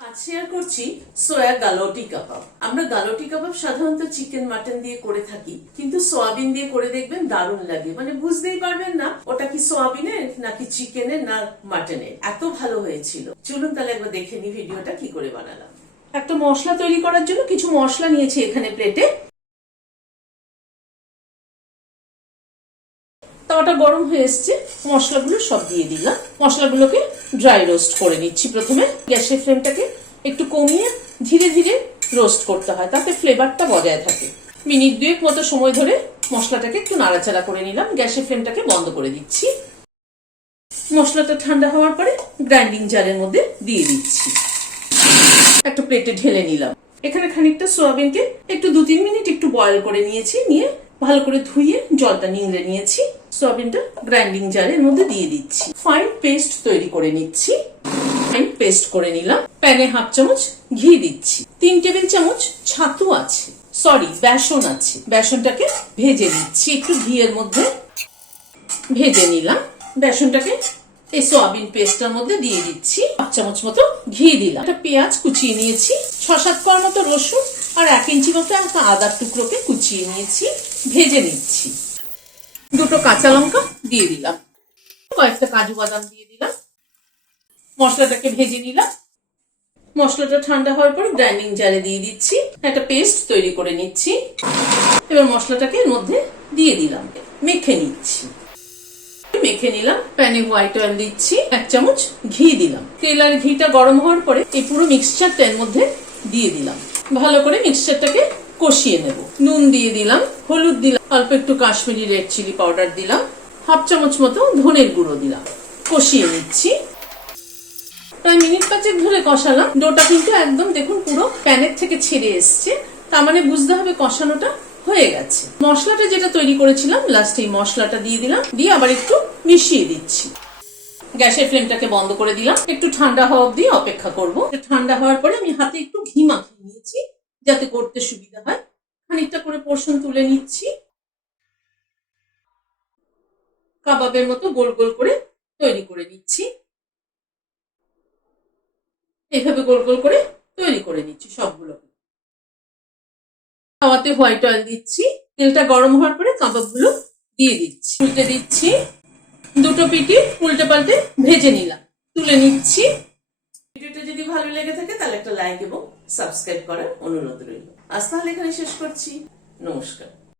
আজ শেয়ার করছি সোয়া গালোটি কাবাব। আমরা গালোটি কাবাব সাধারণত চিকেন মাটন দিয়ে করে থাকি, কিন্তু সোয়াবিন দিয়ে করে দেখবেন দারুণ লাগে। মানে বুঝতেই পারবেন না ওটা কি সোয়াবিনের নাকি চিকেনের না মাটনের। এত ভালো হয়েছিল। চলুন তাহলে একবার দেখে নি ভিডিওটা কি করে বানালাম। একটা মশলা তৈরি করার জন্য কিছু মশলা নিয়েছি এখানে প্লেটে। তাওয়াটা গরম হয়ে এসছে, মশলাগুলো সব দিয়ে দিলাম। মশলাগুলোকে ড্রাই রোস্ট করে নিচ্ছি। প্রথমে গ্যাসের ফ্লেমটাকে একটু কমিয়ে ধীরে ধীরে রোস্ট করতে হয়, তাতে ফ্লেভারটা বজায় থাকে। মিনিট দুয়েক মতো সময় ধরে মশলাটাকে একটু নাড়াচাড়া করে নিলাম। গ্যাসের ফ্লেমটাকে বন্ধ করে দিচ্ছি। মশলাটা ঠান্ডা হওয়ার পরে গ্রাইন্ডিং জারের মধ্যে দিয়ে দিচ্ছি। একটা প্লেটে ঢেলে নিলাম। এখানে খানিকটা সোয়াবিনকে একটু 2-3 মিনিট একটু বয়েল করে নিয়েছি। নিয়ে ভালো করে ধুয়ে জলটা নিংড়ে নিয়েছি। সোয়াবিনটা গ্রাইন্ডিং জারের মধ্যে দিয়ে দিচ্ছি। ফাইন পেস্ট তৈরি করে নিচ্ছি। ফাইন পেস্ট করে নিলাম। প্যানে 1/2 চামচ ঘি দিচ্ছি। 3 টেবিল চামচ ছাতু আছে, বেসন আছে। বেসনটাকে ভেজে নিচ্ছি একটু ঘিয়ের মধ্যে। ভেজে নিলাম। বেসনটাকে এই সোয়াবিন পেস্টটার মধ্যে দিয়ে দিচ্ছি। 1 চামচ মতো ঘি দিলাম। একটা পেঁয়াজ কুচিয়ে নিয়েছি, 6-7 কোয়া মতো রসুন আর 1 ইঞ্চি মতো একটা আদার টুকরোকে কুচিয়ে নিয়েছি। ভেজে নিচ্ছি। 2টো কাঁচা লঙ্কা দিয়ে দিলাম। কয়েকটা কাজু বাদাম দিয়ে দিলাম। মশলাটাকে ভেজে নিলাম। মশলাটা ঠান্ডা হওয়ার পর গ্রাইন্ডিং জারে দিয়ে দিচ্ছি। একটা পেস্ট তৈরি করে নিচ্ছি। এবার মশলাটাকে এর মধ্যে দিয়ে দিলাম। মেখে নিচ্ছি। মেখে নিলাম। প্যানে হোয়াইট অয়েল দিচ্ছি। 1 চামচ ঘি দিলাম। তেল আর ঘিটা গরম হওয়ার পরে এই পুরো মিক্সচারটা এর মধ্যে দিয়ে দিলাম। ভালো করে মিক্সচারটাকে কষিয়ে নেব। নুন দিয়ে দিলাম, হলুদ দিলাম, অল্প একটু কাশ্মীরি রেড চিলি পাউডার দিলাম, 1/2 চামচ মতো ধনের গুঁড়ো দিলাম। কষিয়ে নিচ্ছি। প্রায় মিনিট 5 ধরে কষালাম। ডোটা কিন্তু একদম দেখুন পুরো প্যানের থেকে ছেড়ে এসছে, তার মানে বুঝতে হবে কষানোটা হয়ে গেছে। মশলাটা যেটা তৈরি করেছিলাম লাস্টে এই মশলাটা দিয়ে দিলাম। দিয়ে আবার একটু মিশিয়ে দিচ্ছি। গ্যাসের ফ্লেমটাকে বন্ধ করে দিলাম। একটু ঠান্ডা হওয়া অবধি অপেক্ষা করব। ঠান্ডা হওয়ার পরে আমি হাতে একটু ঘি মাখিয়ে নিয়েছি যাতে করতে সুবিধা হয়। খানিকটা করে পোর্শন তুলে নিচ্ছি। কাবাবের মতো গোল গোল করে তৈরি করে নিচ্ছি। এইভাবে গোল গোল করে তৈরি করে নিচ্ছি সবগুলো। তাওয়াতে হোয়াইট অয়েল দিচ্ছি। তেলটা গরম হওয়ার পরে কাবাবগুলো দিয়ে দিচ্ছি। উল্টে দিচ্ছি। 2টো পিঠি উল্টে পাল্টে ভেজে নিলাম। তুলে নিচ্ছি। ভিডিওটা যদি ভালো লেগে থাকে তাহলে একটা লাইক এবং সাবস্ক্রাইব করার অনুরোধ রইল। আজ তাহলে এখানে শেষ করছি। নমস্কার।